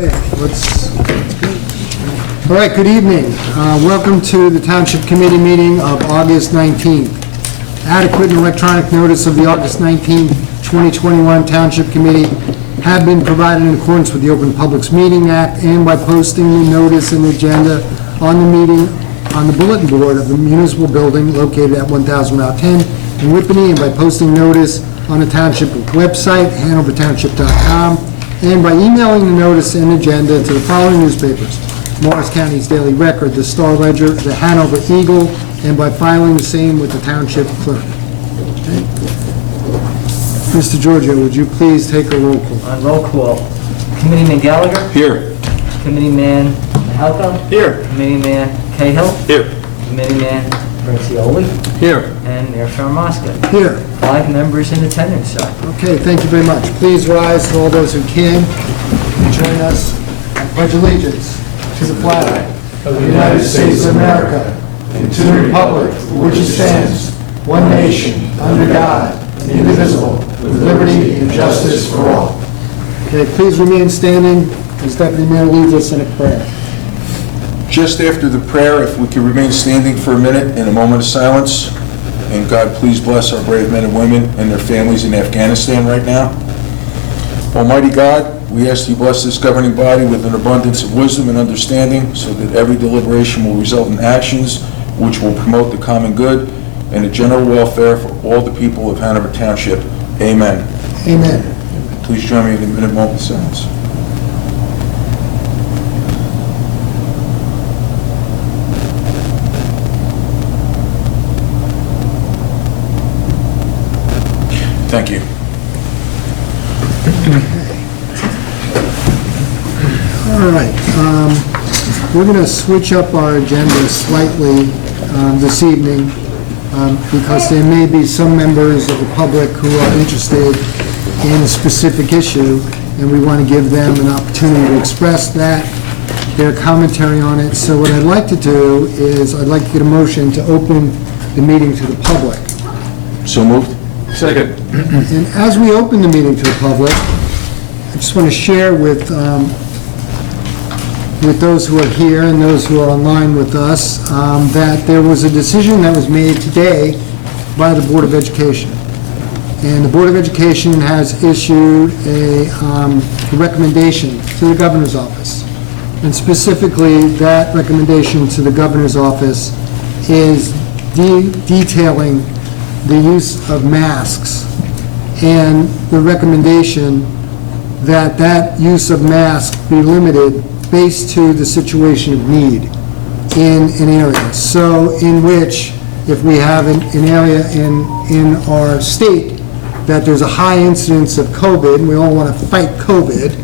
Okay, all right, good evening. Welcome to the Township Committee meeting of August 19th. Adequate and electronic notice of the August 19th, 2021 Township Committee have been provided in accordance with the Open Publics Meeting Act and by posting the notice and agenda on the meeting on the bulletin board of the municipal building located at 1000 Route 10 in Whippany, and by posting notice on the Township website, hanovertownship.com, and by emailing the notice and agenda to the following newspapers: Morris County's Daily Record, the Star Ledger, the Hanover Eagle, and by filing the same with the Township Clerk. Okay. Mr. Giorgio, would you please take a roll call? On roll call, Committeeman Gallagher? Here. Committeeman Halco? Here. Committeeman Cahill? Here. Committeeman Princioli? Here. And Mayor Sharmaska. Here. 5 members in attendance, sir. Okay, thank you very much. Please rise to all those who can and join us and pledge allegiance to the flag of the United States of America and to the republic for which it stands, one nation, under God, indivisible, with liberty and justice for all. Okay, please remain standing as Deputy Mayor leads us in a prayer. Just after the prayer, if we could remain standing for a minute in a moment of silence. And God, please bless our brave men and women and their families in Afghanistan right now. Almighty God, we ask you bless this governing body with an abundance of wisdom and understanding so that every deliberation will result in actions which will promote the common good and the general welfare for all the people of Hanover Township. Amen. Amen. Please join me in a minute moment of silence. Thank you. All right. We're going to switch up our agenda slightly this evening because there may be some members of the public who are interested in a specific issue, and we want to give them an opportunity to express their commentary on it. So what I'd like to do is I'd like to get a motion to open the meeting to the public. So moved. Second. And as we open the meeting to the public, I just want to share with those who are here and those who are online with us that there was a decision that was made today by the Board of Education. And the Board of Education has issued a recommendation to the Governor's Office. And specifically, that recommendation to the Governor's Office is detailing the use of masks and the recommendation that that use of masks be limited based to the situation of need in an area. So in which, if we have an area in our state that there's a high incidence of COVID, and we all want to fight COVID,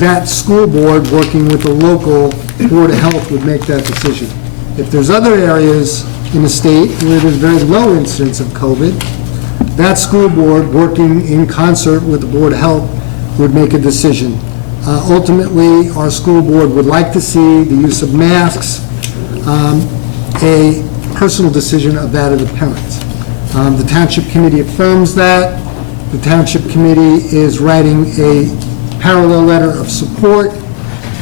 that school board working with the local Board of Health would make that decision. If there's other areas in the state where there's very low incidence of COVID, that school board, working in concert with the Board of Health, would make a decision. Ultimately, our school board would like to see the use of masks, a personal decision of that of the parents. The Township Committee affirms that. The Township Committee is writing a parallel letter of support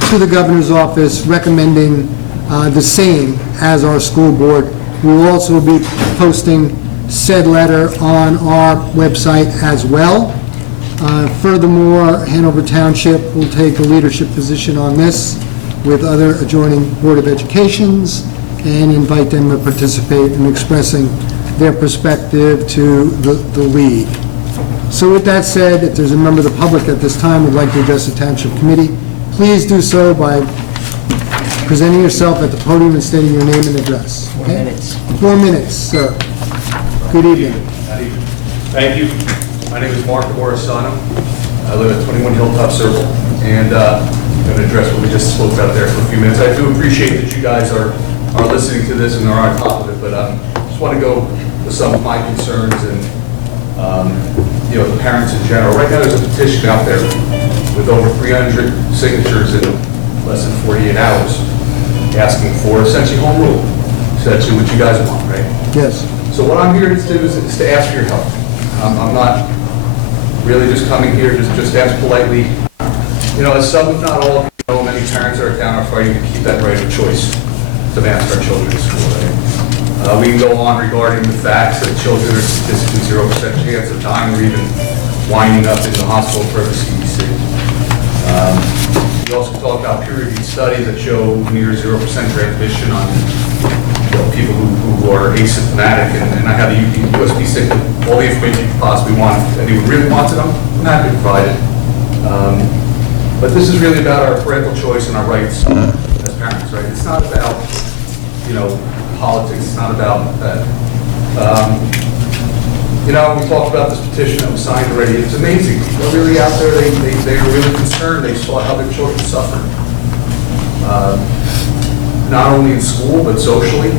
to the Governor's Office recommending the same as our school board. We will also be posting said letter on our website as well. Furthermore, Hanover Township will take a leadership position on this with other adjoining Board of Educations and invite them to participate in expressing their perspective to the league. So with that said, if there's a member of the public at this time who would like to address the Township Committee, please do so by presenting yourself at the podium and stating your name and address. 4 Okay? minutes. 4 minutes, sir. Good evening. Thank you. My name is Mark Morisano. I live at 21 Hilltop Circle, and I'm going to address what we just spoke about there for a few minutes. I do appreciate that you guys are listening to this and are on top of it, but I just want to go to some of my concerns and the parents in general. Right now, there's a petition out there with over 300 signatures in less than 48 hours asking for essentially home rule, essentially what you guys want, right? Yes. So what I'm here to do is to ask for your help. I'm not really just coming here just ask politely as some, if not all of you know, many parents that are down are fighting to keep that right of choice to mask our children in school. Right? We can go on regarding the facts that children are statistically 0% chance of dying or even winding up in the hospital per the CDC. We also talk about peer-reviewed studies that show near 0% transmission on people who are asymptomatic, and I have a USB stick with all the information you could possibly want. If anyone really wants it, I'm happy to provide it. But this is really about our parental choice and our rights as parents, right? It's not about, politics. It's not about that. We talked about this petition that was signed already. It's amazing. They're really out there. They are really concerned. They saw how their children suffer. Not only in school, but socially.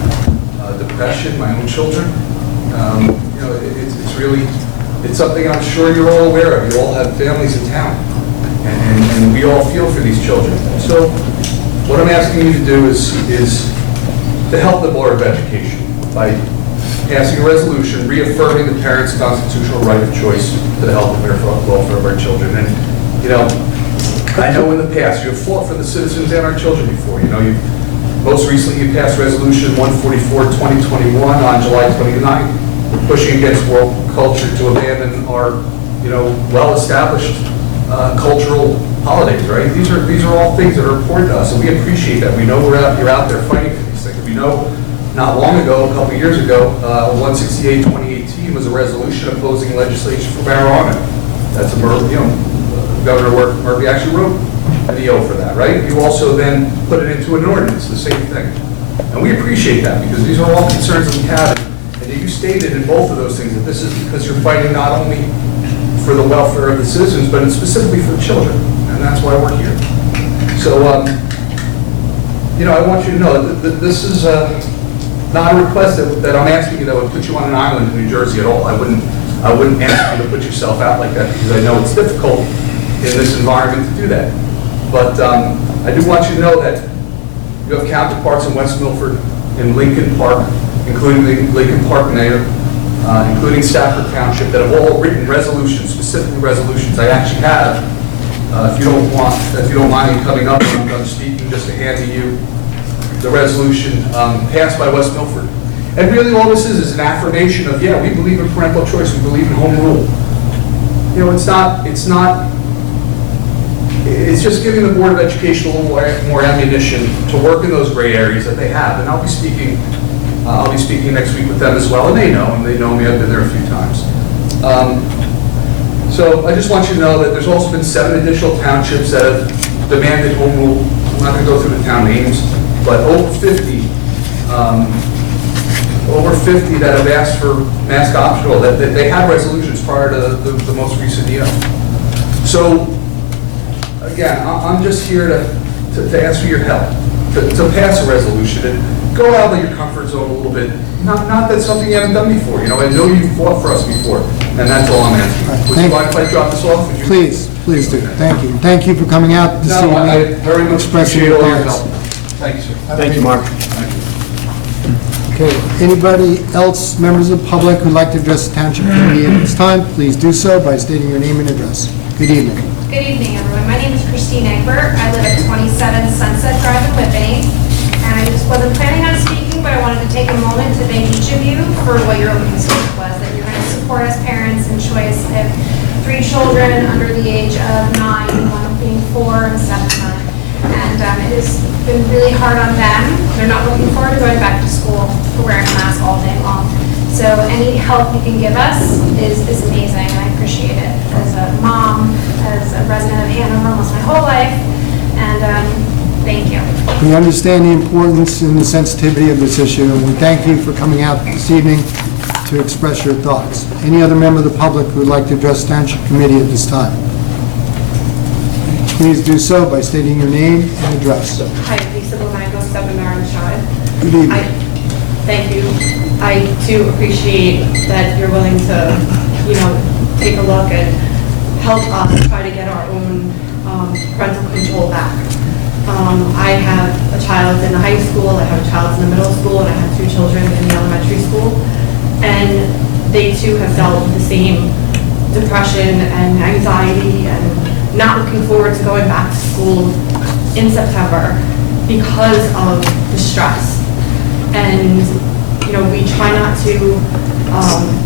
Depression, my own children. It's something I'm sure you're all aware of. You all have families in town. And we all feel for these children. So what I'm asking you to do is to help the Board of Education by passing a resolution reaffirming the parents' constitutional right of choice to the health and welfare of our children. And, I know in the past you have fought for the citizens and our children before. Most recently you passed Resolution 144-2021 on July 29th, pushing against world culture to abandon our, well-established cultural holidays, right? These are all things that are important to us, and we appreciate that. We know you're out there fighting for these things. We know not long ago, a couple years ago, 168-2018 was a resolution opposing legislation for marijuana. That's Governor Murphy actually wrote an EO for that, right? You also then put it into an ordinance, the same thing. And we appreciate that because these are all concerns that we have. And you stated in both of those things that this is because you're fighting not only for the welfare of the citizens, but it's specifically for the children. And that's why we're here. So, I want you to know that this is not a request that I'm asking you that would put you on an island in New Jersey at all. I wouldn't ask you to put yourself out like that because I know it's difficult in this environment to do that. But I do want you to know that you have counterparts in West Milford, in Lincoln Park, including the Lincoln Park mayor, including Stafford Township, that have all written resolutions, specifically resolutions. I actually have, if you don't mind me coming up when I'm done speaking, just to hand to you the resolution passed by West Milford. And really all this is an affirmation of, yeah, we believe in parental choice, we believe in home rule. It's just giving the Board of Education a little more ammunition to work in those gray areas that they have. And I'll be speaking next week with them as well, and they know me, I've been there a few times. So I just want you to know that there's also been 7 additional townships that have demanded home rule. I'm not going to go through the town names, but over 50 that have asked for mask optional, that they had resolutions prior to the most recent year. So again, I'm just here to ask for your help, to pass a resolution and go out of your comfort zone a little bit. Not that something you haven't done before. I know you've fought for us before, and that's all I'm asking. Would you mind if I drop this off? Please do. Thank you. Thank you for coming out this evening. I very much expressing appreciate all your thoughts. help. Thank you, sir. Thank you, Mark. Okay, anybody else, members of the public, who'd like to address the Township Committee at this time, please do so by stating your name and address. Good evening. Good evening, everyone. My name is Christine Egbert. I live at 27 Sunset Drive in Whippany. And I just wasn't planning on speaking, but I wanted to take a moment to thank each of you for what your open statement was, that you're going to support us parents in choice. I have 3 children under the age of 9, one being 4 and 7 months. And it has been really hard on them. They're not looking forward to going back to school for wearing a mask all day long. So any help you can give us is amazing, and I appreciate it. As a mom, as a resident of Hanover almost my whole life, and thank you. We understand the importance and the sensitivity of this issue, and we thank you for coming out this evening to express your thoughts. Any other member of the public who would like to address the Township Committee at this time? Please do so by stating your name and address. Hi, Lisa Blanco, 7 Orange Drive. Good evening. Thank you. I do appreciate that you're willing to, take a look and help us try to get our own parental control back. I have a child in the high school, I have a child in the middle school, and I have 2 children in the elementary school. And they too have dealt with the same depression and anxiety and not looking forward to going back to school in September because of the stress. And, you know, we try not to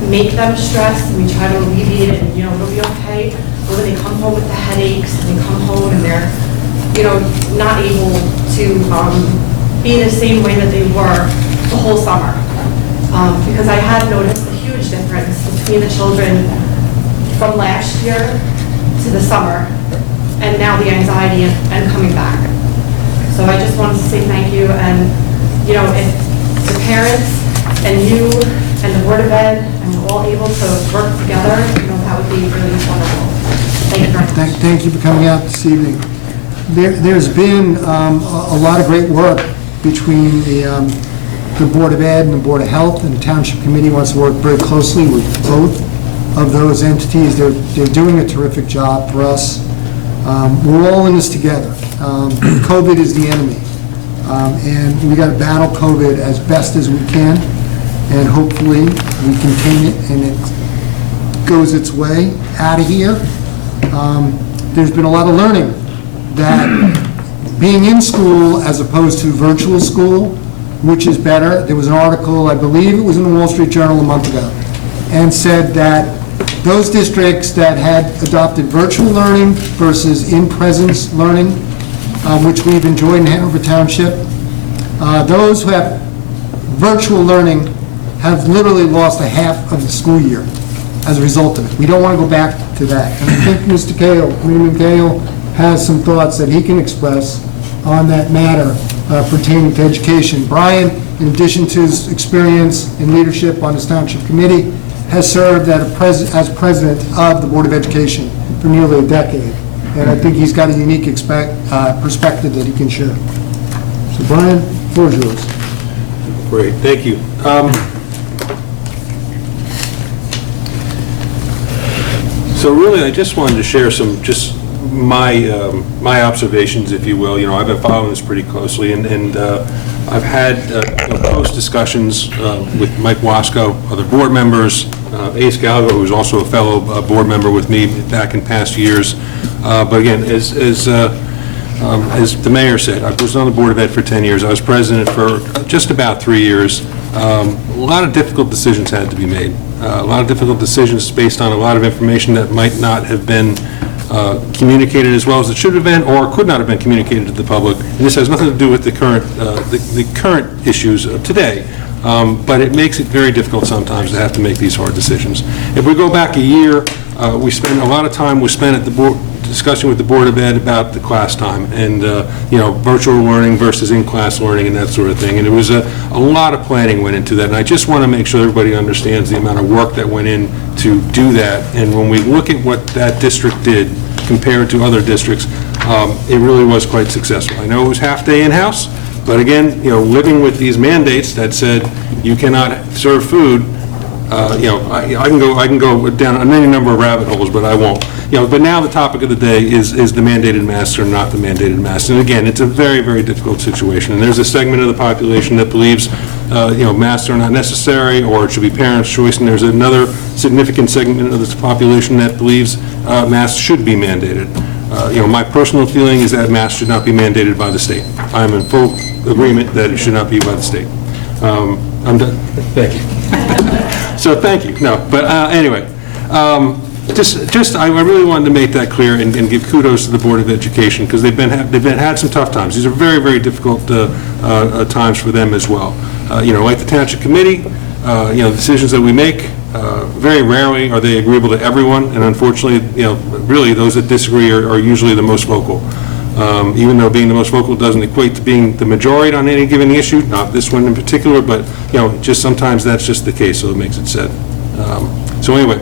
make them stressed, we try to alleviate it, and, you know, it'll be okay. But when they come home with the headaches, and they come home and they're, you know, not able to be the same way that they were the whole summer. Because I have noticed a huge difference between the children from last year to the summer, and now the anxiety and coming back. So I just wanted to say thank you, and, you know, if the parents and you and the Board of Ed, and we're all able to work together, you know, that would be really wonderful. Thank you very much. Thank you for coming out this evening. There's been a lot of great work between the Board of Ed and the Board of Health, and the Township Committee wants to work very closely with both of those entities. They're doing a terrific job for us. We're all in this together. COVID is the enemy, and we got to battle COVID as best as we can, and hopefully we contain it and it goes its way out of here. There's been a lot of learning that being in school as opposed to virtual school, which is better. There was an article, I believe it was in the Wall Street Journal a month ago, and said that those districts that had adopted virtual learning versus in-presence learning, which we've enjoyed in Hanover Township, those who have virtual learning have literally lost a half of the school year as a result of it. We don't want to go back to that. And I think Mr. Cahill has some thoughts that he can express on that matter pertaining to education. Brian, in addition to his experience in leadership on his Township Committee, has served as president of the Board of Education for nearly a decade. And I think he's got a unique perspective that he can share. So Brian, the floor is yours. Great, thank you. So really, I just wanted to share some, just my observations, if you will. You know, I've been following this pretty closely, and I've had close discussions with Mike Wasco, other board members, Ace Gallagher, who's also a fellow board member with me back in past years. But again, as the mayor said, I was on the Board of Ed for 10 years. I was president for just about 3 years. A lot of difficult decisions had to be made. A lot of difficult decisions based on a lot of information that might not have been communicated as well as it should have been, or could not have been communicated to the public. And this has nothing to do with the current issues of today. But it makes it very difficult sometimes to have to make these hard decisions. If we go back a year, we spent a lot of time at the board discussing with the Board of Ed about the class time and virtual learning versus in-class learning and that sort of thing. And it was a lot of planning went into that. And I just want to make sure everybody understands the amount of work that went in to do that. And when we look at what that district did compared to other districts, it really was quite successful. I know it was half-day in-house. But again, living with these mandates that said you cannot serve food, I can go down a many number of rabbit holes, but I won't. But now the topic of the day is the mandated masks or not the mandated masks. And again, it's a very, very difficult situation. And there's a segment of the population that believes, masks are not necessary, or it should be parents' choice. And there's another significant segment of the population that believes masks should be mandated. My personal feeling is that masks should not be mandated by the state. I'm in full agreement that it should not be by the state. I'm done. Thank you. So thank you. No, but anyway, I really wanted to make that clear and give kudos to the Board of Education, because they've had some tough times. These are very, very difficult times for them as well. Like the Township Committee, the decisions that we make, very rarely are they agreeable to everyone, and unfortunately, really those that disagree are usually the most vocal. Even though being the most vocal doesn't equate to being the majority on any given issue, not this one in particular, but just sometimes that's just the case, so it makes it sad. So anyway,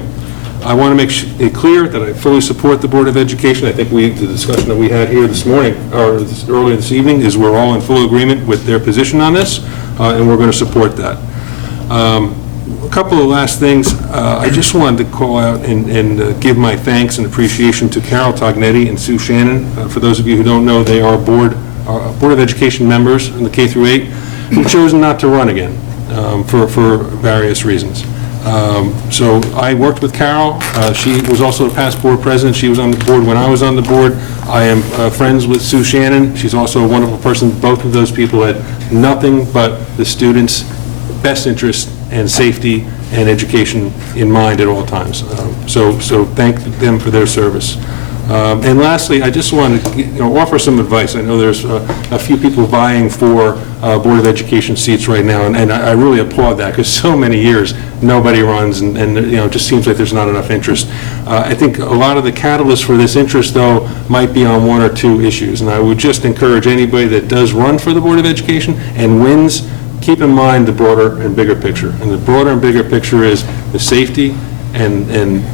I want to make it clear that I fully support the Board of Education. I think the discussion that we had here this morning, or earlier this evening, is we're all in full agreement with their position on this, and we're going to support that. A couple of last things. I just wanted to call out and give my thanks and appreciation to Carol Tognetti and Sue Shannon. For those of you who don't know, they are Board of Education members in the K-8 who chose not to run again for various reasons. So I worked with Carol. She was also a past board president. She was on the board when I was on the board. I am friends with Sue Shannon. She's also a wonderful person. Both of those people had nothing but the students' best interest and safety and education in mind at all times. So thank them for their service. And lastly, I just want to offer some advice. I know there's a few people vying for Board of Education seats right now, and I really applaud that, because so many years nobody runs, and it just seems like there's not enough interest. I think a lot of the catalyst for this interest, though, might be on one or two issues, and I would just encourage anybody that does run for the Board of Education and wins, keep in mind the broader and bigger picture. And the broader and bigger picture is the safety and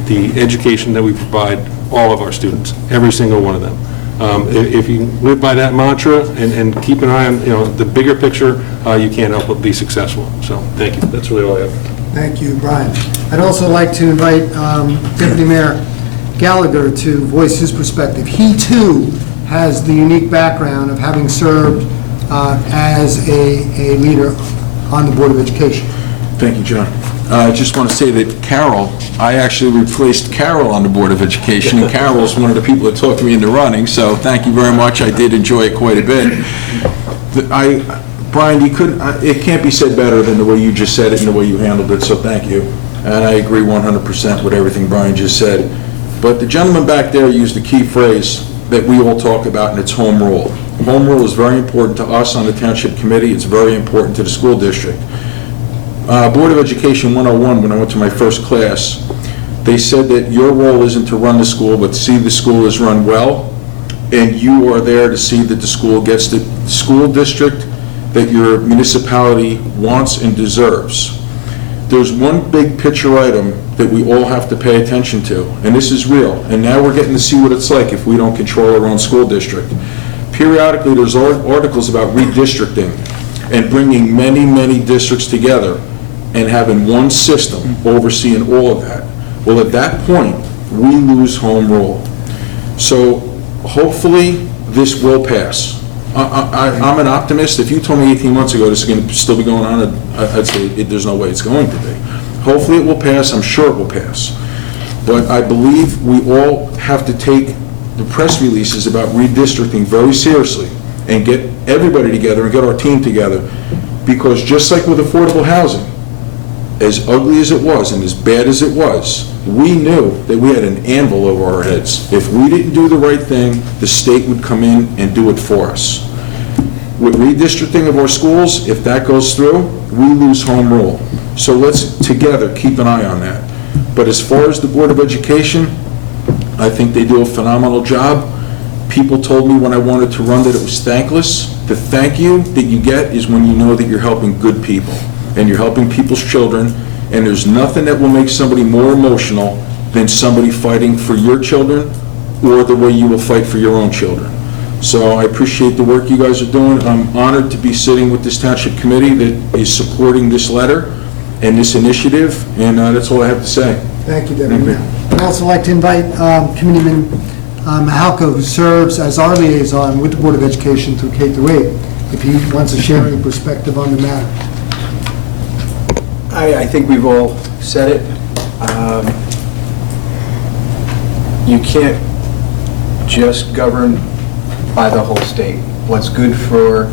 the education that we provide all of our students, every single one of them. If you live by that mantra and keep an eye on the bigger picture, you can't help but be successful. So thank you. That's really all I have. Thank you, Brian. I'd also like to invite Deputy Mayor Gallagher to voice his perspective. He, too, has the unique background of having served as a leader on the Board of Education. Thank you, John. I just want to say that Carol, I actually replaced Carol on the Board of Education, and Carol is one of the people that talked me into running, so thank you very much. I did enjoy it quite a bit. Brian, it can't be said better than the way you just said it and the way you handled it, so thank you. And I agree 100% with everything Brian just said. But the gentleman back there used a key phrase that we all talk about, and it's home rule. Home rule is very important to us on the Township Committee. It's very important to the school district. Board of Education 101, when I went to my first class, they said that your role isn't to run the school, but see the school is run well, and you are there to see that the school gets the school district that your municipality wants and deserves. There's one big picture item that we all have to pay attention to, and this is real, and now we're getting to see what it's like if we don't control our own school district. Periodically, there's articles about redistricting and bringing many, many districts together and having one system overseeing all of that. Well, at that point, we lose home rule. So hopefully, this will pass. I'm an optimist. If you told me 18 months ago this is going to still be going on, I'd say there's no way it's going to be. Hopefully it will pass. I'm sure it will pass. But I believe we all have to take the press releases about redistricting very seriously and get everybody together and get our team together, because just like with affordable housing, as ugly as it was and as bad as it was, we knew that we had an anvil over our heads. If we didn't do the right thing, the state would come in and do it for us. With redistricting of our schools, if that goes through, we lose home rule. So let's together keep an eye on that. But as far as the Board of Education, I think they do a phenomenal job. People told me when I wanted to run that it was thankless. The thank you that you get is when you know that you're helping good people and you're helping people's children, and there's nothing that will make somebody more emotional than somebody fighting for your children or the way you will fight for your own children. So I appreciate the work you guys are doing. I'm honored to be sitting with this Township Committee that is supporting this letter and this initiative, and that's all I have to say. Thank you, Deputy Mayor. I'd also like to invite Committeeman Mahalko, who serves as our liaison with the Board of Education through K-8, if he wants to share any perspective on the matter. I think we've all said it. You can't just govern by the whole state. What's good for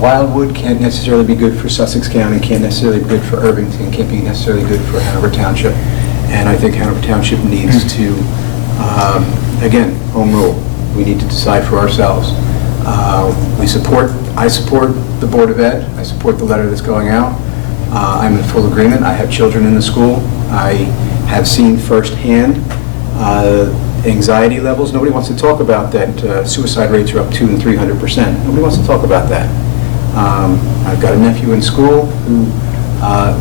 Wildwood can't necessarily be good for Sussex County, can't necessarily be good for Irvington, can't be necessarily good for Hanover Township. And I think Hanover Township needs to, again, home rule. We need to decide for ourselves. I support the Board of Ed. I support the letter that's going out. I'm in full agreement. I have children in the school. I have seen firsthand anxiety levels. Nobody wants to talk about that. Suicide rates are up 200% and 300%. Nobody wants to talk about that. I've got a nephew in school who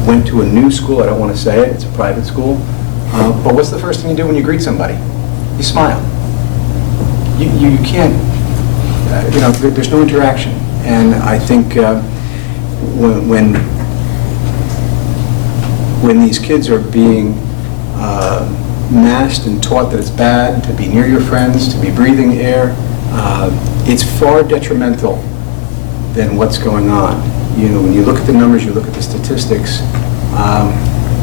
went to a new school. I don't want to say it. It's a private school. But what's the first thing you do when you greet somebody? You smile. You can't, there's no interaction. And I think when these kids are being masked and taught that it's bad to be near your friends, to be breathing air, it's far detrimental than what's going on. When you look at the numbers, you look at the statistics,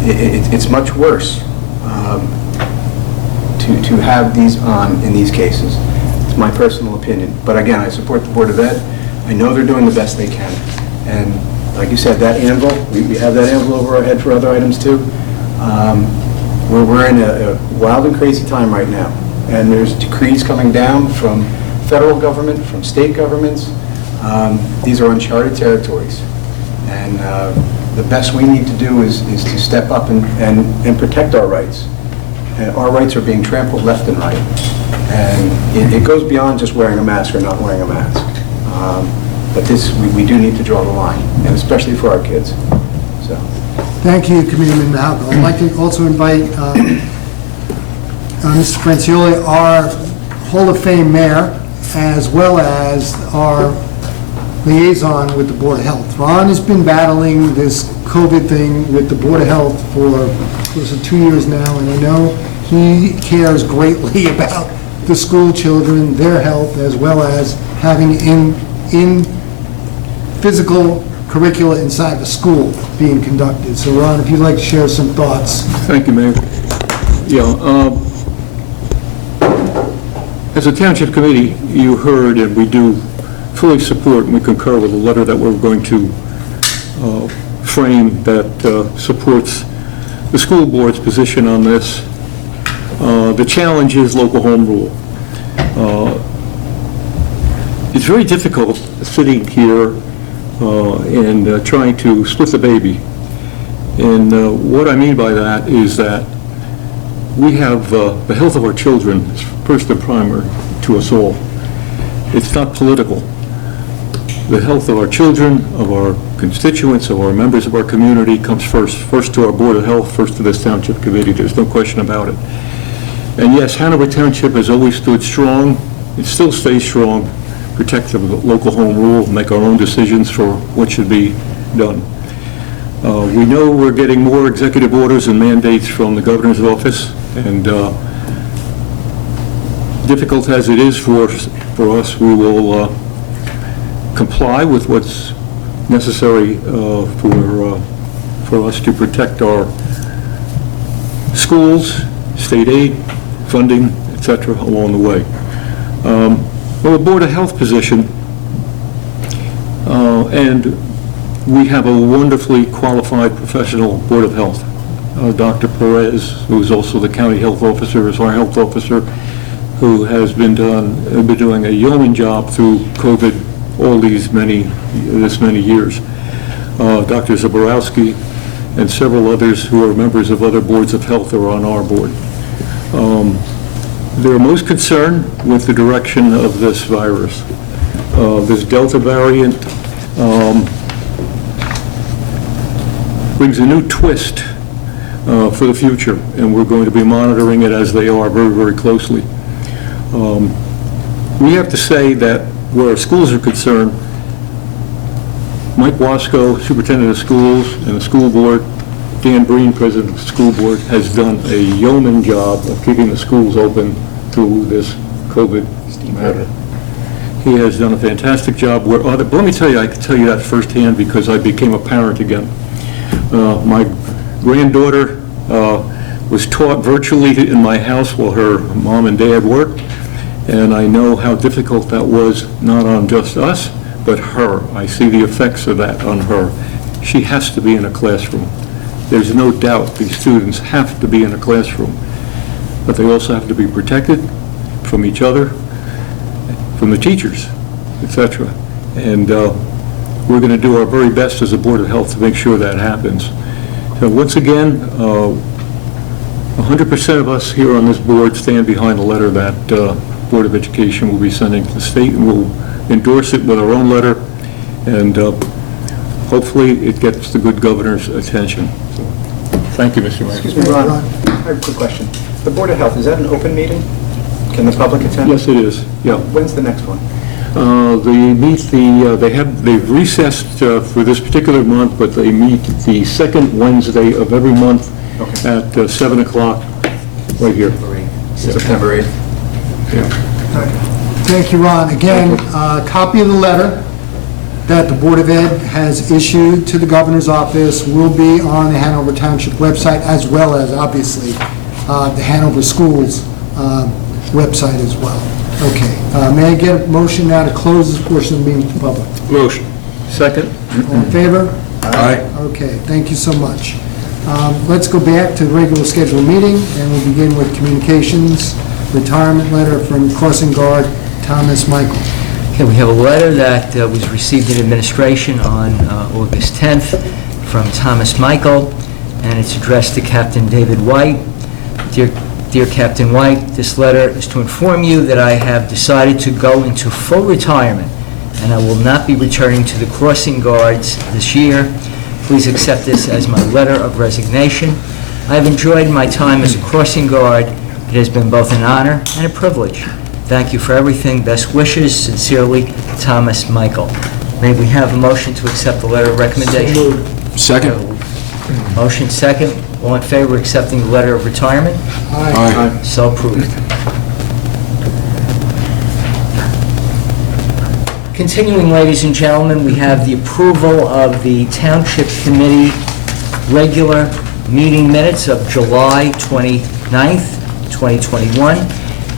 It's much worse to have these on in these cases. It's my personal opinion. But again, I support the Board of Ed. I know they're doing the best they can. And like you said, that anvil, we have that anvil over our head for other items too. We're in a wild and crazy time right now. And there's decrees coming down from federal government, from state governments. These are uncharted territories. And the best we need to do is to step up and protect our rights. And our rights are being trampled left and right. And it goes beyond just wearing a mask or not wearing a mask. But this, we do need to draw the line, and especially for our kids. So, Thank you, Committeeman Malcolm. I'd like to also invite Mr. Francioli, our Hall of Fame mayor, as well as our liaison with the Board of Health. Ron has been battling this COVID thing with the Board of Health for close to 2 years now, and I know he cares greatly about the school children, their health, as well as having in physical curricula inside the school being conducted. So Ron, if you'd like to share some thoughts. Thank you, Mayor. Yeah, as a Township Committee, you heard, and we do fully support and we concur with the letter that we're going to frame that supports the school board's position on this. The challenge is local home rule. It's very difficult sitting here and trying to split the baby. And what I mean by that is that we have the health of our children is first and primary to us all. It's not political. The health of our children, of our constituents, of our members of our community comes first to our Board of Health, first to this Township Committee. There's no question about it. And yes, Hanover Township has always stood strong. It still stays strong, protect the local home rule, make our own decisions for what should be done. We know we're getting more executive orders and mandates from the governor's office, and difficult as it is for us, we will comply with what's necessary for us to protect our schools, state aid, funding, etc. along the way. Well, the Board of Health position, and we have a wonderfully qualified professional Board of Health. Dr. Perez, who is also the county health officer, is our health officer, who has been doing a yeoman job through COVID all this many years. Dr. Zaborowski and several others who are members of other boards of health are on our board. They're most concerned with the direction of this virus. This Delta variant brings a new twist for the future, and we're going to be monitoring it as they are very, very closely. We have to say that where our schools are concerned, Mike Wasco, Superintendent of Schools, and the school board, Dan Breen, President of the school board, has done a yeoman job of keeping the schools open through this COVID matter. He has done a fantastic job. But let me tell you, I can tell you that firsthand because I became a parent again. My granddaughter was taught virtually in my house while her mom and dad worked, and I know how difficult that was, not on just us, but her. I see the effects of that on her. She has to be in a classroom. There's no doubt these students have to be in a classroom, but they also have to be protected from each other, from the teachers, etc. And we're going to do our very best as a Board of Health to make sure that happens. So once again, 100% of us here on this board stand behind the letter that Board of Education will be sending to the state, and we'll endorse it with our own letter, and hopefully it gets the good governor's attention. So, thank you, Mr. Mayor. excuse me, Ron, I have a quick question. The Board of Health, is that an open meeting? Can the public attend? Yes, it is, yeah. When's the next one? They've recessed for this particular month, but they meet the second Wednesday of every month at 7 o'clock, right here. September 8th. Yeah. Thank you, Ron. Again, copy of the letter that the Board of Ed has issued to the governor's office will be on the Hanover Township website, as well as, obviously, the Hanover Schools website as well. Okay, may I get a motion now to close this portion of the meeting to the public? Motion. Second? All in favor? Aye. Okay, thank you so much. Let's go back to the regular scheduled meeting, and we'll begin with communications, retirement letter from crossing guard Thomas Michael. Okay, we have a letter that was received in administration on August 10th from Thomas Michael, and it's addressed to Captain David White. Dear Captain White, this letter is to inform you that I have decided to go into full retirement, and I will not be returning to the crossing guards this year. Please accept this as my letter of resignation. I have enjoyed my time as a crossing guard. It has been both an honor and a privilege. Thank you for everything. Best wishes. Sincerely, Thomas Michael. May we have a motion to accept the letter of recommendation? Second? Motion second. All in favor of accepting the letter of retirement? Aye. So approved. Continuing, ladies and gentlemen, we have the approval of the Township Committee regular meeting minutes of July 29th, 2021,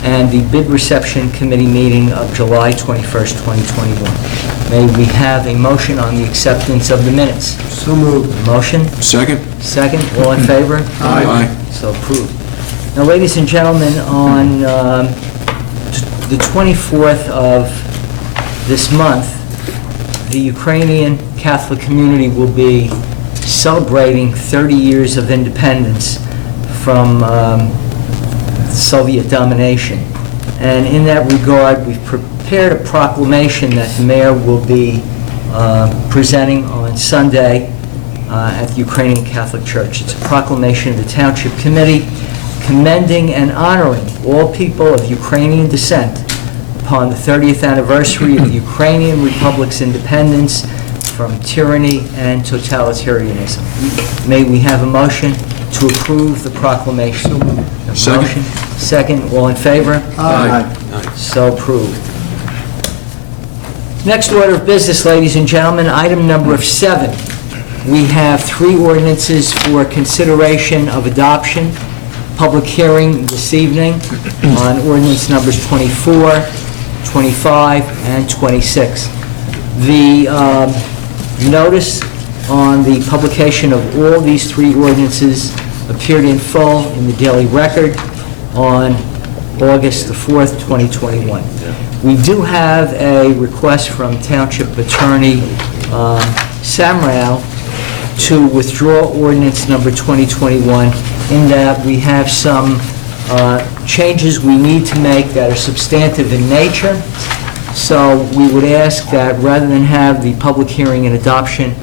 and the Bid Reception Committee meeting of July 21st, 2021. May we have a motion on the acceptance of the minutes? So moved. Motion? Second? Second, all in favor? Aye. So approved. Now, ladies and gentlemen, on the 24th of this month, the Ukrainian Catholic community will be celebrating 30 years of independence from Soviet domination. And in that regard, we've prepared a proclamation that the mayor will be presenting on Sunday at the Ukrainian Catholic Church. It's a proclamation of the Township Committee commending and honoring all people of Ukrainian descent upon the 30th anniversary of the Ukrainian Republic's independence from tyranny and totalitarianism. May we have a motion to approve the proclamation? Second. Motion. Second, all in favor? Aye. So approved. Next order of business, ladies and gentlemen, item number 7. We have 3 ordinances for consideration of adoption. Public hearing this evening on ordinance numbers 24, 25, and 26. The notice on the publication of all these 3 ordinances appeared in full in the Daily Record on August the 4th, 2021. We do have a request from Township Attorney Samrao to withdraw ordinance number 2021 in that we have some changes we need to make that are substantive in nature. So we would ask that rather than have the public hearing and adoption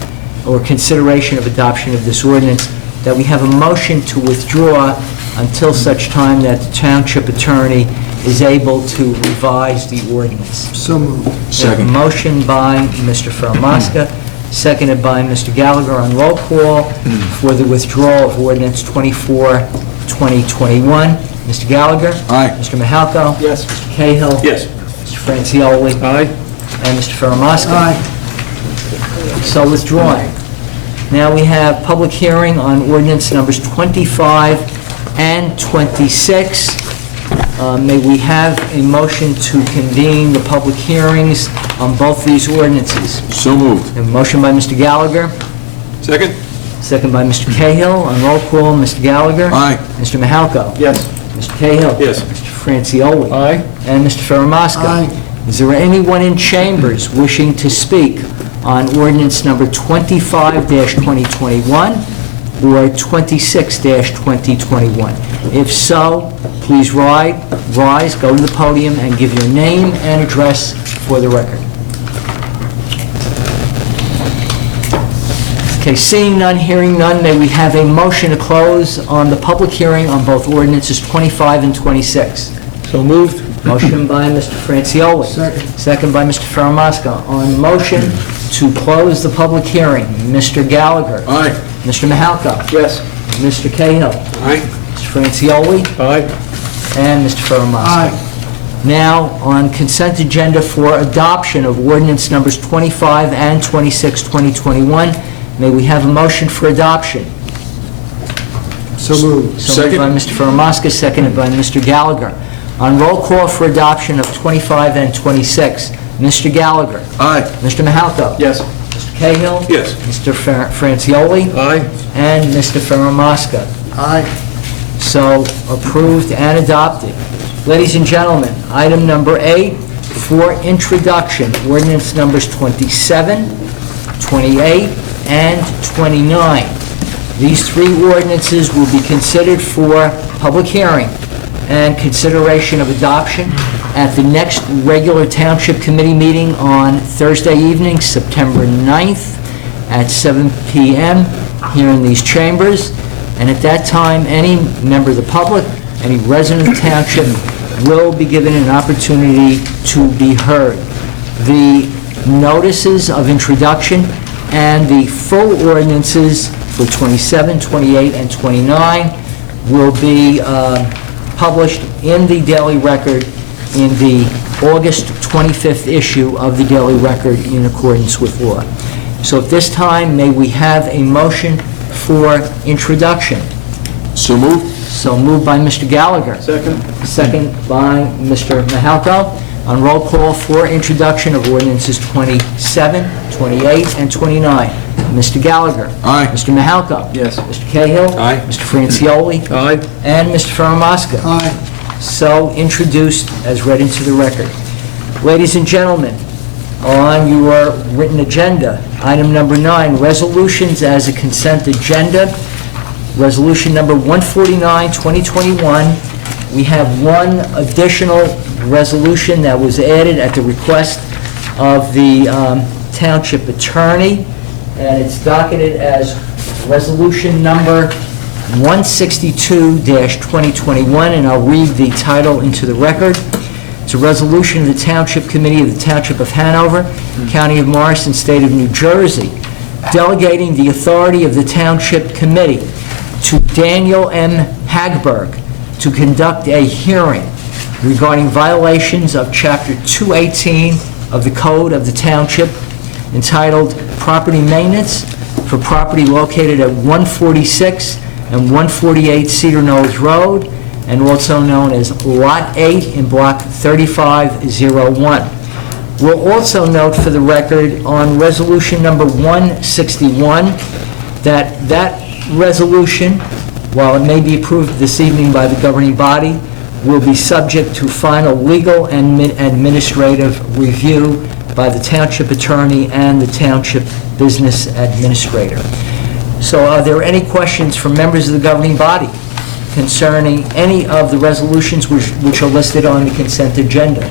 or consideration of adoption of this ordinance, that we have a motion to withdraw until such time that the Township Attorney is able to revise the ordinance. So moved. We have a Second. motion by Mr. Faramaska, seconded by Mr. Gallagher on roll call for the withdrawal of ordinance 24, 2021. Mr. Gallagher? Aye. Mr. Mahalko? Yes. Mr. Cahill? Yes. Mr. Francioli? Aye. And Mr. Faramaska? Aye. So withdrawn. Now we have public hearing on ordinance numbers 25 and 26. May we have a motion to convene the public hearings on both these ordinances? So moved. A motion by Mr. Gallagher, Second? second by Mr. Cahill. On roll call, Mr. Gallagher. Aye. Mr. Mahalko. Yes. Mr. Cahill. Yes. Mr. Francioli. Aye. And Mr. Faramaska. Aye. Is there anyone in chambers wishing to speak on ordinance number 25-2021 or 26-2021? If so, please rise, go to the podium, and give your name and address for the record. Okay, seeing none, hearing none, may we have a motion to close on the public hearing on both ordinances 25 and 26? So moved. Motion by Mr. Francioli. Second. Second by Mr. Faramaska. On motion to close the public hearing, Mr. Gallagher. Aye. Mr. Mahalka. Yes. Mr. Cahill. Aye. Mr. Francioli. Aye. And Mr. Faramaska. Aye. Now, on consent agenda for adoption of ordinance numbers 25 and 26, 2021, may we have a motion for adoption? So moved. So moved by Mr. Faramaska, seconded by Mr. Gallagher. On roll call for adoption of 25 and 26, Mr. Gallagher. Aye. Mr. Mahalko. Yes. Mr. Cahill. Yes. Mr. Francioli. Aye. And Mr. Faramaska. Aye. So approved and adopted. Ladies and gentlemen, item number 8 for introduction, ordinance numbers 27, 28, and 29. These three ordinances will be considered for public hearing and consideration of adoption at the next regular Township Committee meeting on Thursday evening, September 9th at 7 p.m. here in these chambers. And at that time, any member of the public, any resident of the township will be given an opportunity to be heard. The notices of introduction and the full ordinances for 27, 28, and 29 will be published in the Daily Record in the August 25th issue of the Daily Record in accordance with law. So at this time, may we have a motion for introduction? So moved. So moved by Mr. Gallagher. Second? Second by Mr. Mahalko. On roll call for introduction of ordinances 27, 28, and 29. Mr. Gallagher. Aye. Mr. Mahalko. Yes. Mr. Cahill. Aye. Mr. Francioli. Aye. And Mr. Faramaska. Aye. So introduced as read into the record. Ladies and gentlemen, on your written agenda, item number 9, resolutions as a consent agenda. Resolution number 149, 2021. We have one additional resolution that was added at the request of the township attorney, and it's docketed as resolution number 162-2021, and I'll read the title into the record. It's a resolution of the Township Committee of the Township of Hanover, County of Morrison, State of New Jersey, delegating the authority of the Township Committee to Daniel M. Hagberg to conduct a hearing regarding violations of Chapter 218 of the Code of the Township entitled Property Maintenance for property located at 146 and 148 Cedar Knolls Road, and also known as Lot 8 in Block 3501. We'll also note for the record on resolution number 161 that resolution, while it may be approved this evening by the governing body, will be subject to final legal and administrative review by the township attorney and the township business administrator. So are there any questions from members of the governing body concerning any of the resolutions which are listed on the consent agenda?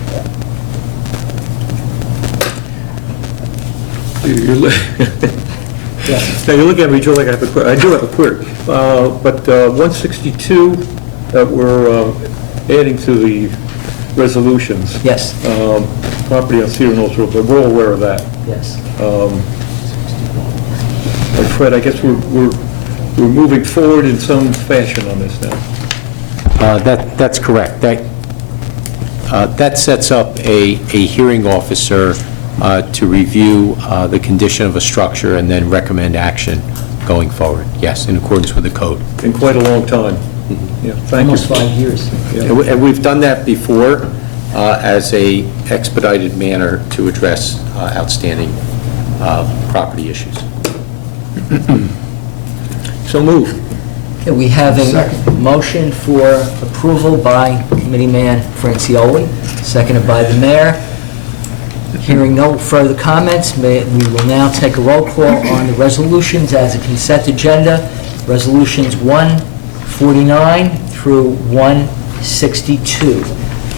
Yes. Now, you look at me, Joe, like I do have a query, but 162 that we're adding to the resolutions. Yes, Property on Cedar Knolls Road, but we're all aware of that. yes. But Fred, I guess we're moving forward in some fashion on this now. That's correct. That sets up a hearing officer to review the condition of a structure and then recommend action going forward. Yes, in accordance with the code. In quite a long time. Yeah, thank you. Almost 5 years. And we've done that before as a expedited manner to address outstanding property issues. So move. Okay, we have a motion for approval by Committeeman Francioli, seconded by the mayor. Hearing no further comments, we will now take a roll call on the resolutions as a consent agenda. Resolutions 149 through 162.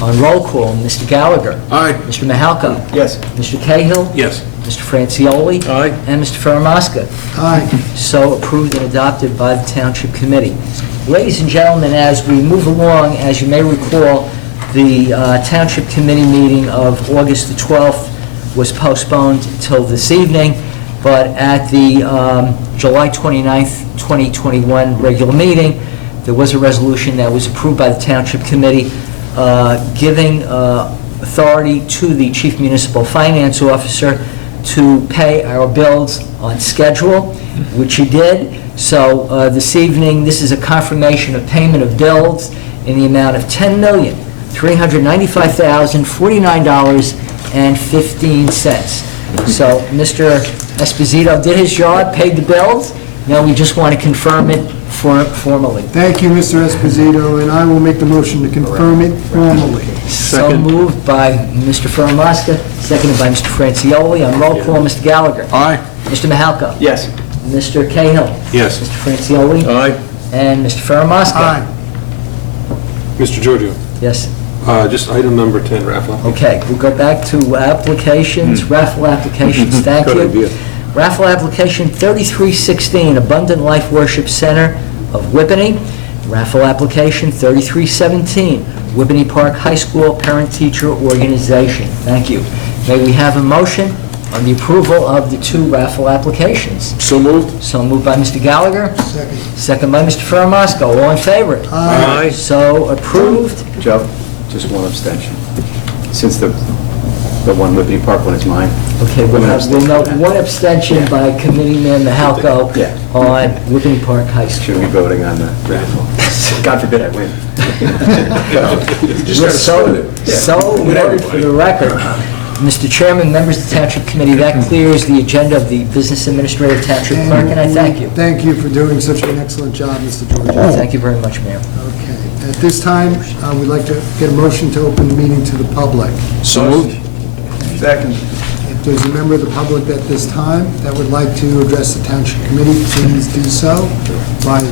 On roll call, Mr. Gallagher. Aye. Mr. Mahalko. Yes. Mr. Cahill. Yes. Mr. Francioli. Aye. And Mr. Faramaska. Aye. So approved and adopted by the Township Committee. Ladies and gentlemen, as we move along, as you may recall, the Township Committee meeting of August the 12th was postponed till this evening, but at the July 29th, 2021 regular meeting, there was a resolution that was approved by the Township Committee giving authority to the Chief Municipal Finance Officer to pay our bills on schedule, which he did. So this evening, this is a confirmation of payment of bills in the amount of $10,395,049.15. So Mr. Esposito did his job, paid the bills. Now we just want to confirm it formally. Thank you, Mr. Esposito, and I will make the motion to confirm it formally. So moved by Mr. Faramasca, seconded by Mr. Francioli. On roll call, Mr. Gallagher. Aye. Mr. Mahalka. Yes. Mr. Cahill. Yes. Mr. Francioli. Aye. And Mr. Faramasca. Aye. Mr. Giorgio, Yes. just item number 10, raffle. Okay, we'll go back to applications, raffle applications. Thank Good you. idea. Raffle application 3316, Abundant Life Worship Center of Whippany. Raffle application 3317, Whippany Park High School Parent-Teacher Organization. Thank you. May we have a motion on the approval of the two raffle applications? So moved. So moved by Mr. Gallagher, Second. second by Mr. Faramasco. All in favor? Aye. So approved. Joe, just one abstention, since the one Whippany Park one is mine. Okay, we'll note one abstention by Committeeman Mahalko Yeah. on Whippany Park High Should School. we be voting on the raffle? God forbid I win. You just gotta split it. So noted for the record. Mr. Chairman, members of the Township Committee, that clears the agenda of the Business Administrator Township Clerk, and I thank you. Thank you for doing such an excellent job, Mr. Giorgio. Thank you very much, Mayor. Okay. At this time, we'd like to get a motion to open the meeting to the public. So moved. Second. If there's a member of the public at this time that would like to address the Township Committee, please do so by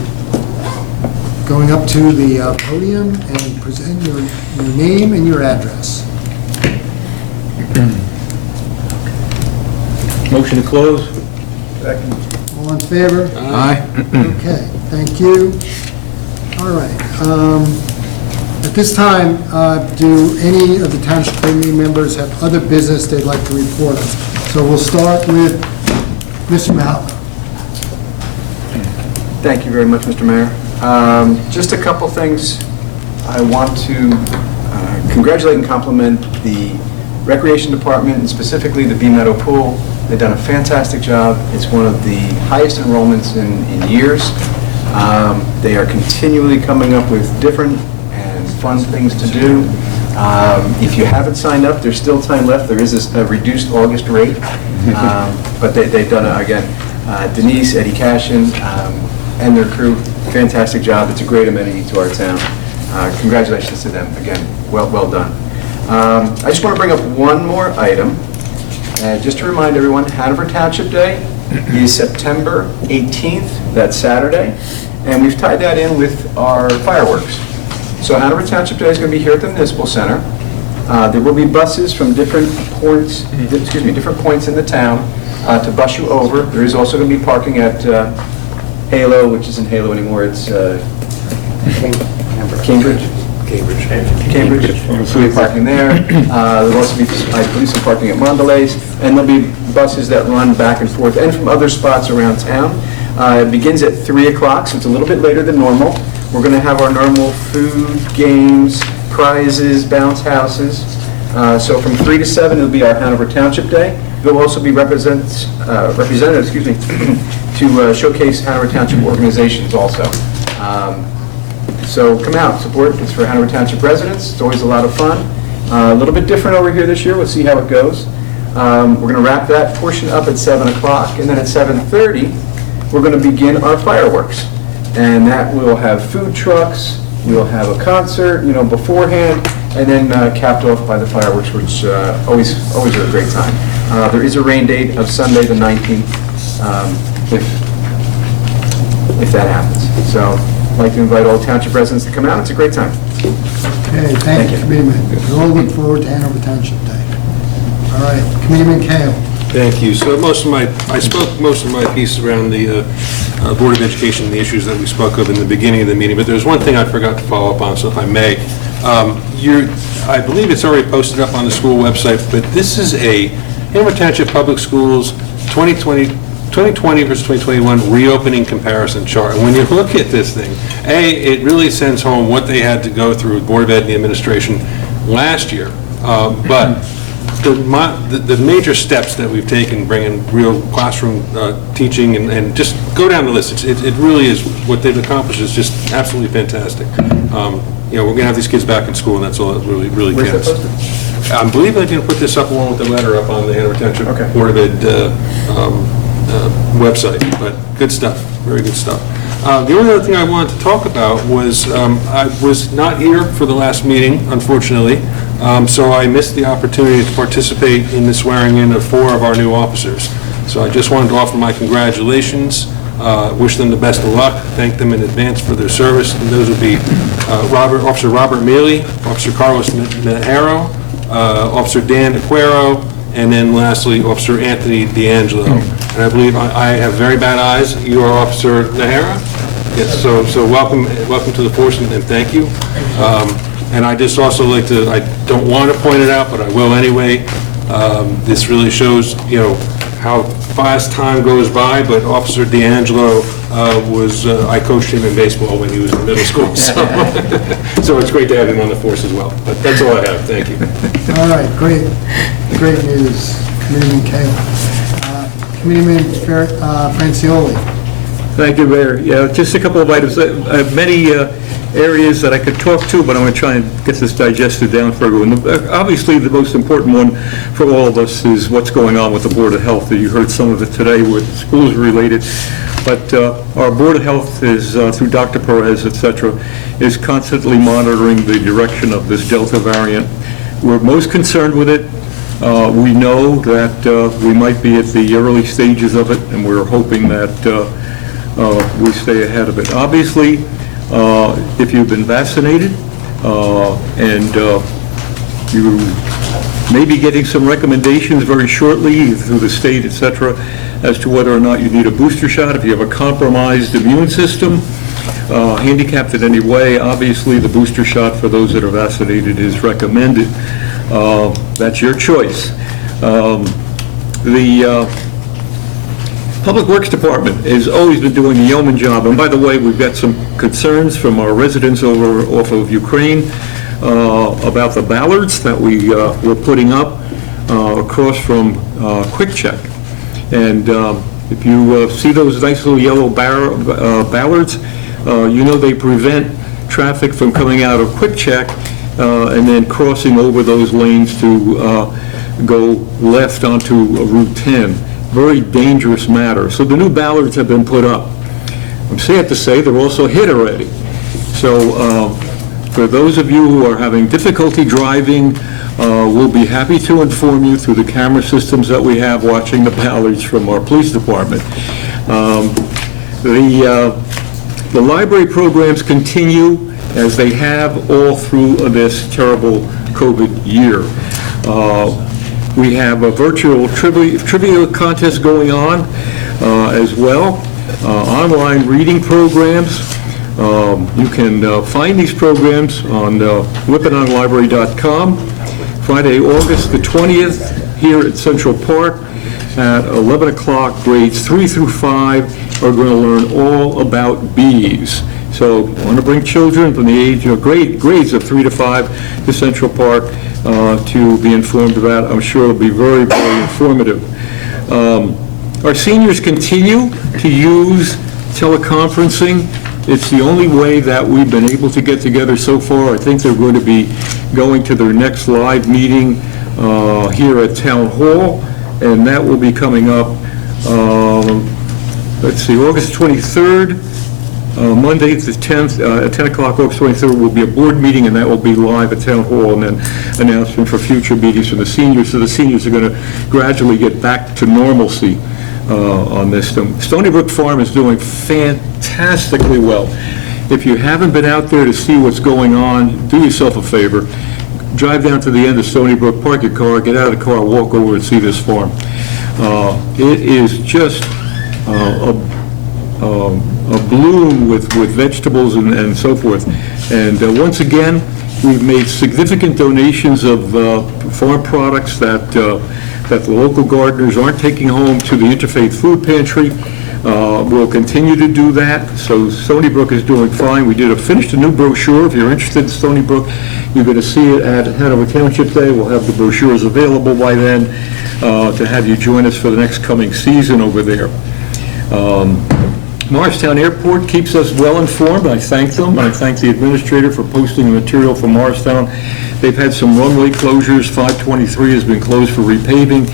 going up to the podium and present your name and your address. Motion to close? All in favor? Aye. Okay, thank you. All right. At this time, do any of the Township Committee members have other business they'd like to report on? So we'll start with Mr. Mahalka. Thank you very much, Mr. Mayor. Just a couple things. I want to congratulate and compliment the Recreation Department, and specifically the Bee Meadow Pool. They've done a fantastic job. It's one of the highest enrollments in years. They are continually coming up with different and fun things to do. If you haven't signed up, there's still time left. There is a reduced August rate, but they've done it again. Denise, Eddie Cashin, and their crew, fantastic job. It's a great amenity to our town. Congratulations to them again. Well done. I just want to bring up one more item. Just to remind everyone, Hanover Township Day is September 18th, that's Saturday, and we've tied that in with our fireworks. So Hanover Township Day is going to be here at the Municipal Center. There will be buses from different points in the town to bus you over. There is also going to be parking at Halo, which isn't Halo anymore, it's Cambridge. Cambridge. So we'll be parking there. There'll also be, I believe, some parking at Mondelez, and there'll be buses that run back and forth, and from other spots around town. It begins at 3 o'clock, so it's a little bit later than normal. We're going to have our normal food, games, prizes, bounce houses. So from 3 to 7, it'll be our Hanover Township Day. There'll also be representatives, to showcase Hanover Township organizations also. So come out, support. It's for Hanover Township residents. It's always a lot of fun. A little bit different over here this year. We'll see how it goes. We're going to wrap that portion up at 7 o'clock, and then at 7:30, we're going to begin our fireworks. And that will have food trucks, we'll have a concert, beforehand, and then capped off by the fireworks, which always are a great time. There is a rain date of Sunday the 19th, if that happens. So I'd like to invite all township residents to come out. It's a great time. Okay, thank you, Committeeman. We all look forward to Hanover Township Day. All right, Committeeman Cahill. Thank you. So I spoke most of my piece around the Board of Education and the issues that we spoke of in the beginning of the meeting, but there's one thing I forgot to follow up on, so if I may. I believe it's already posted up on the school website, but this is a Hanover Township Public Schools 2020 2020 versus 2021 reopening comparison chart. And when you look at this thing, it really sends home what they had to go through with Board of Ed and the administration last year. But the major steps that we've taken, bringing real classroom teaching, and just go down the list. It really is, what they've accomplished is just absolutely fantastic. We're going to have these kids back in school, and that's all that really counts. I believe I can put this up along with the letter up on the Hanover Township Board of Ed website, but good stuff, very good stuff. The only other thing I wanted to talk about was, I was not here for the last meeting, unfortunately, so I missed the opportunity to participate in the swearing-in of 4 of our new officers. So I just wanted to offer my congratulations, wish them the best of luck, thank them in advance for their service, and those would be Officer Robert Mealy, Officer Carlos Najero, Officer Dan Aquero, and then lastly, Officer Anthony D'Angelo. And I believe I have very bad eyes. You are Officer Najera? Yes, so welcome to the force, and thank you. And I just also like to, I don't want to point it out, but I will anyway. This really shows, how fast time goes by, but Officer D'Angelo I coached him in baseball when he was in middle school, so it's great to have him on the force as well. But that's all I have, thank you. All right, great news, Committeeman Kayla. Committeeman Francioli. Thank you, Mayor. Yeah, just a couple of items. I have many areas that I could talk to, but I'm going to try and get this digested down for everyone. Obviously, the most important one for all of us is what's going on with the Board of Health. You heard some of it today with schools related, but our Board of Health is, through Dr. Perez, et cetera, is constantly monitoring the direction of this Delta variant. We're most concerned with it. We know that we might be at the early stages of it, and we're hoping that we stay ahead of it. Obviously, if you've been vaccinated and you may be getting some recommendations very shortly through the state, et cetera, as to whether or not you need a booster shot. If you have a compromised immune system, handicapped in any way, obviously the booster shot for those that are vaccinated is recommended. That's your choice. The Public Works Department has always been doing a yeoman job, and by the way, we've got some concerns from our residents off of Ukraine about the ballards that we're putting up across from Quick Check. And if you see those nice little yellow ballards, they prevent traffic from coming out of Quick Check and then crossing over those lanes to go left onto Route 10. Very dangerous matter. So the new ballards have been put up. I'm sad to say they're also hit already. So for those of you who are having difficulty driving, we'll be happy to inform you through the camera systems that we have watching the ballards from our police department. The library programs continue as they have all through this terrible COVID year. We have a virtual trivia contest going on as well, online reading programs. You can find these programs on whippingonlibrary.com. Friday, August the 20th, here at Central Park at 11 o'clock, grades 3 through 5 are going to learn all about bees. So I want to bring children from the age of grades of 3 to 5 to Central Park to be informed about. I'm sure it'll be very, very informative. Our seniors continue to use teleconferencing. It's the only way that we've been able to get together so far. I think they're going to be going to their next live meeting here at Town Hall, and that will be coming up, August 23rd. Monday the 10th, at 10 o'clock, August 23rd, will be a board meeting, and that will be live at Town Hall, and then announcement for future meetings for the seniors. So the seniors are going to gradually get back to normalcy on this. Stony Brook Farm is doing fantastically well. If you haven't been out there to see what's going on, do yourself a favor. Drive down to the end of Stony Brook, park your car, get out of the car, walk over and see this farm. It is just a bloom with vegetables and so forth. And once again, we've made significant donations of farm products that the local gardeners aren't taking home to the Interfaith Food Pantry. We'll continue to do that, so Stony Brook is doing fine. We finished a new brochure. If you're interested in Stony Brook, you're going to see it at Hanover Township Day. We'll have the brochures available by then to have you join us for the next coming season over there. Morristown Airport keeps us well informed. I thank them. I thank the administrator for posting the material for Morristown. They've had some runway closures. 523 has been closed for repaving.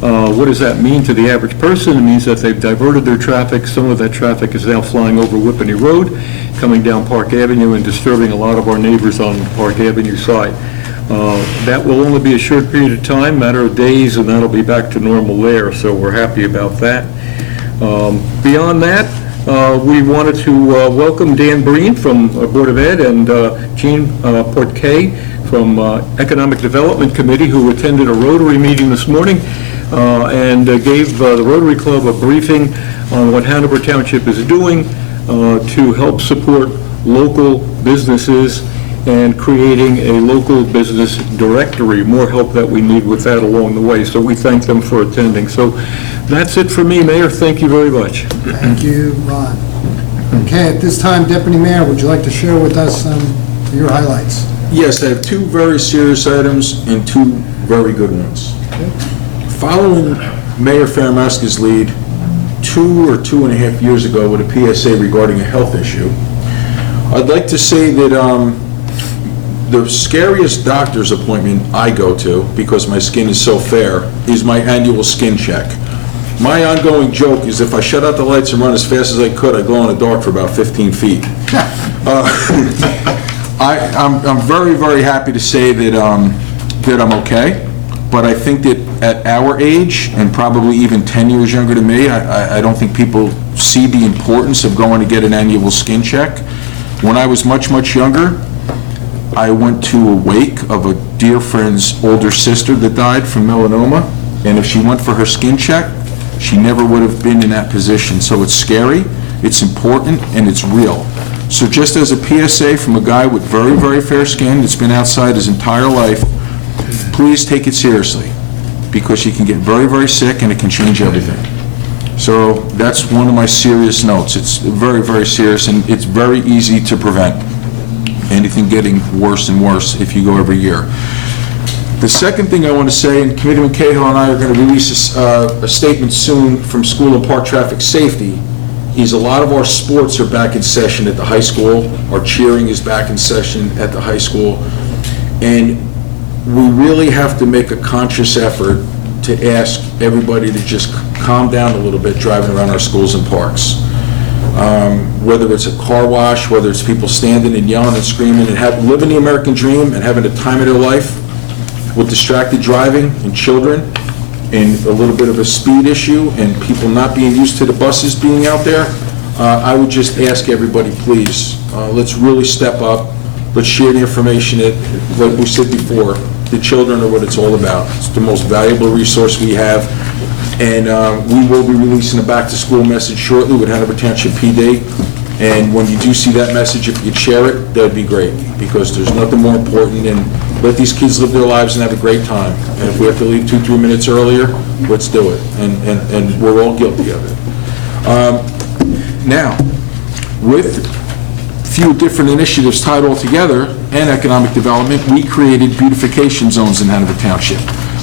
What does that mean to the average person? It means that they've diverted their traffic. Some of that traffic is now flying over Whippany Road, coming down Park Avenue and disturbing a lot of our neighbors on the Park Avenue side. That will only be a short period of time, matter of days, and that'll be back to normal there, so we're happy about that. Beyond that, we wanted to welcome Dan Breen from Board of Ed and Jean Portkay from Economic Development Committee, who attended a Rotary meeting this morning and gave the Rotary Club a briefing on what Hanover Township is doing to help support local businesses and creating a local business directory, more help that we need with that along the way. So we thank them for attending. So that's it for me, Mayor. Thank you very much. Thank you, Ron. Okay, at this time, Deputy Mayor, would you like to share with us your highlights? Yes, I have two very serious items and two very good ones. Following Mayor Fairmaska's lead 2 or 2.5 years ago with a PSA regarding a health issue, I'd like to say that the scariest doctor's appointment I go to, because my skin is so fair, is my annual skin check. My ongoing joke is if I shut out the lights and run as fast as I could, I'd glow in the dark for about 15 feet. I'm very, very happy to say that I'm okay, but I think that at our age, and probably even 10 years younger than me, I don't think people see the importance of going to get an annual skin check. When I was much, much younger, I went to a wake of a dear friend's older sister that died from melanoma, and if she went for her skin check, she never would have been in that position. So it's scary, it's important, and it's real. So just as a PSA from a guy with very, very fair skin that's been outside his entire life, please take it seriously, because you can get very, very sick and it can change everything. So that's one of my serious notes. It's very, very serious, and it's very easy to prevent anything getting worse and worse if you go every year. The second thing I want to say, and Committeeman Cahill and I are going to release a statement soon from School and Park Traffic Safety, is a lot of our sports are back in session at the high school. Our cheering is back in session at the high school. And we really have to make a conscious effort to ask everybody to just calm down a little bit driving around our schools and parks. Whether it's a car wash, whether it's people standing and yelling and screaming and living the American dream and having a time of their life with distracted driving and children and a little bit of a speed issue and people not being used to the buses being out there, I would just ask everybody, please, let's really step up. Let's share the information that, like we said before, the children are what it's all about. It's the most valuable resource we have. And we will be releasing a back-to-school message shortly with Hanover Township PD. And when you do see that message, if you could share it, that'd be great, because there's nothing more important than let these kids live their lives and have a great time. And if we have to leave 2-3 minutes earlier, let's do it. And we're all guilty of it. Now, with a few different initiatives tied all together and economic development, we created beautification zones in Hanover Township.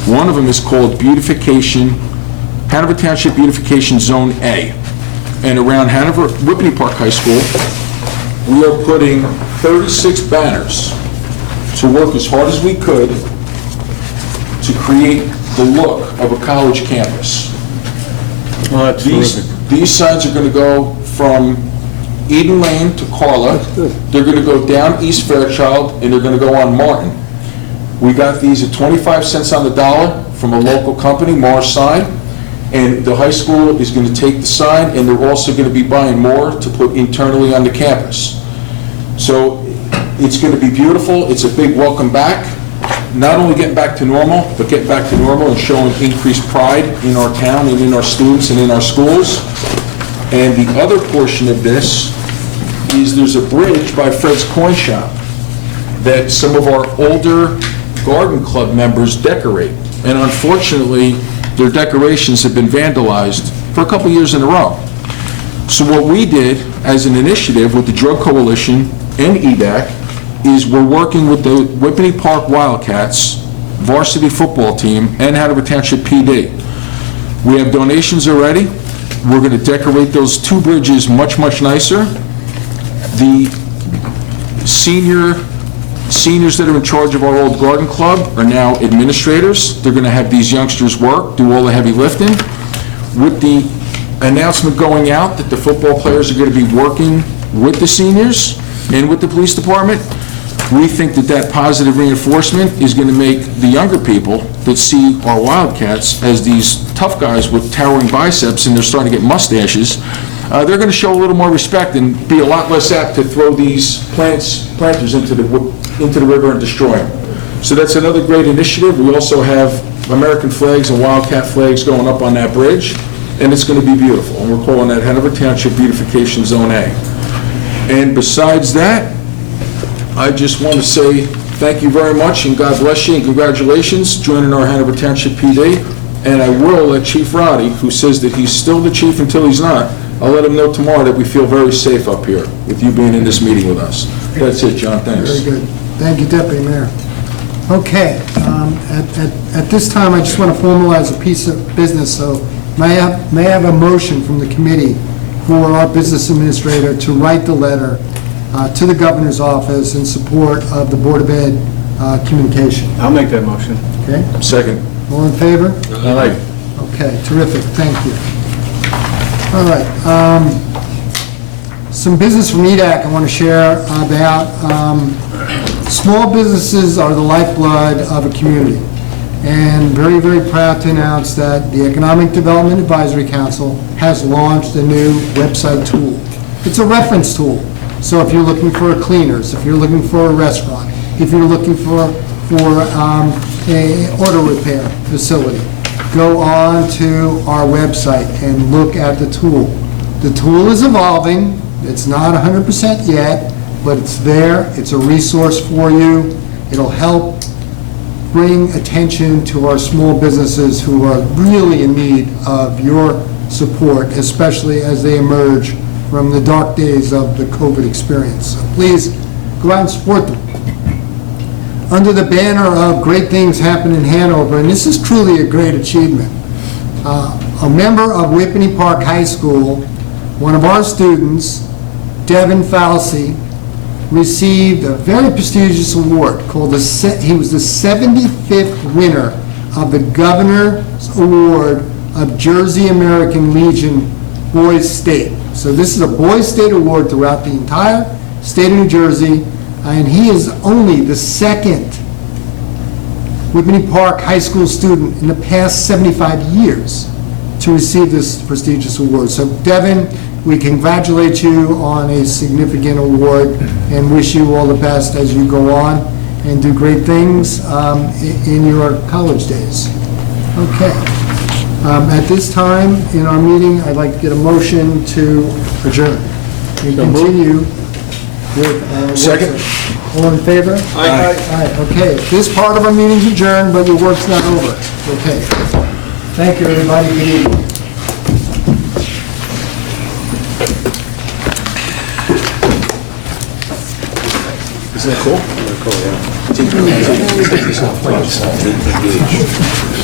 One of them is called Hanover Township Beautification Zone A. And around Hanover, Whippany Park High School, we are putting 36 banners to work as hard as we could to create the look of a college campus. Well, that's terrific. These signs are going to go from Eden Lane to Carla. They're going to go down East Fairchild, and they're going to go on Martin. We got these at 25 cents on the dollar from a local company, Mars Sign. And the high school is going to take the sign, and they're also going to be buying more to put internally on the campus. So it's going to be beautiful. It's a big welcome back. Not only getting back to normal, but getting back to normal and showing increased pride in our town and in our students and in our schools. And the other portion of this is there's a bridge by Fred's Coin Shop that some of our older garden club members decorate. And unfortunately, their decorations have been vandalized for a couple years in a row. So what we did as an initiative with the Drug Coalition and EDAC is we're working with the Whippany Park Wildcats varsity football team and Hanover Township PD. We have donations already. We're going to decorate those two bridges much, much nicer. The seniors that are in charge of our old garden club are now administrators. They're going to have these youngsters work, do all the heavy lifting. With the announcement going out that the football players are going to be working with the seniors and with the police department, we think that that positive reinforcement is going to make the younger people that see our Wildcats as these tough guys with towering biceps and they're starting to get mustaches, they're going to show a little more respect and be a lot less apt to throw these planters into the river and destroy them. So that's another great initiative. We also have American flags and Wildcat flags going up on that bridge, and it's going to be beautiful. And we're calling that Hanover Township Beautification Zone A. And besides that, I just want to say thank you very much, and God bless you, and congratulations joining our Hanover Township PD. And I will let Chief Roddy, who says that he's still the chief until he's not, I'll let him know tomorrow that we feel very safe up here with you being in this meeting with us. That's it, John, thanks. Very good. Thank you, Deputy Mayor. Okay, at this time, I just want to formalize a piece of business, so may I have a motion from the committee for our business administrator to write the letter to the governor's office in support of the Board of Ed communication. I'll make that motion. Okay? Second. All in favor? Aye. Okay, terrific, thank you. All right, some business from EDAC I want to share about. Small businesses are the lifeblood of a community, and very, very proud to announce that the Economic Development Advisory Council has launched a new website tool. It's a reference tool. So if you're looking for a cleaners, if you're looking for a restaurant, if you're looking for a auto repair facility, go on to our website and look at the tool. The tool is evolving. It's not 100% yet, but it's there. It's a resource for you. It'll help bring attention to our small businesses who are really in need of your support, especially as they emerge from the dark days of the COVID experience. So please go out and support them. Under the banner of great things happen in Hanover, and this is truly a great achievement, a member of Whippany Park High School, one of our students, Devin Falsey, received a very prestigious award called he was the 75th winner of the Governor's Award of Jersey American Legion Boys State. So this is a Boys State award throughout the entire state of New Jersey, and he is only the second Whippany Park High School student in the past 75 years to receive this prestigious award. So Devin, we congratulate you on a significant award and wish you all the best as you go on and do great things in your college days. Okay. At this time in our meeting, I'd like to get a motion to adjourn. We continue with Second. All in favor? Aye. Aye, okay. This part of our meeting's adjourned, but your work's not over. Okay. Thank you, everybody. Good evening. Isn't that cool? Cool, yeah.